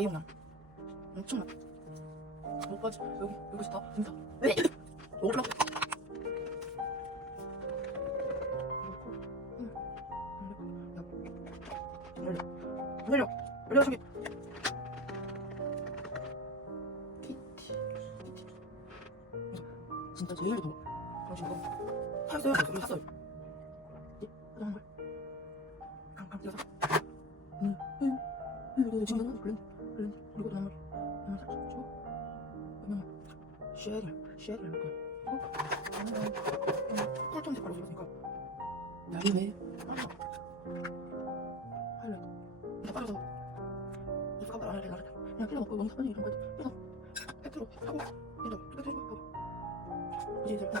대용량 엄청나 오빠지 여기 여기 있다 진짜 네 올려 올려 올려 저기 티티 진짜 제일 더워 당신 이거 샀어요 이거 샀어요 예? 하자는 걸 깡깡 뛰어서 음, 음, 음, 이거 지금. 그리고 나물 살짝 주고, 그러면 쉐를, 쉐를 이렇게. 쿨톤 색깔로 찍었으니까 나중에 빨라. 하이라이트. 다 빠져서 입 커버 안 할래 나를 그냥 필요 없고 영상 편지 이런 거 해서 팩트로 하고 얘도 뚜껑 뚜껑 하고 이제 이제 짜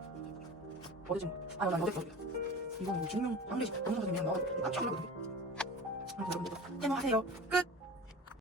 어디 지금 아난 어디 있어. 이거 뭐 증명 방례식 영상 그냥 나와 깜짝 놀랐거든 그래서 여러분들도 테마하세요. 끝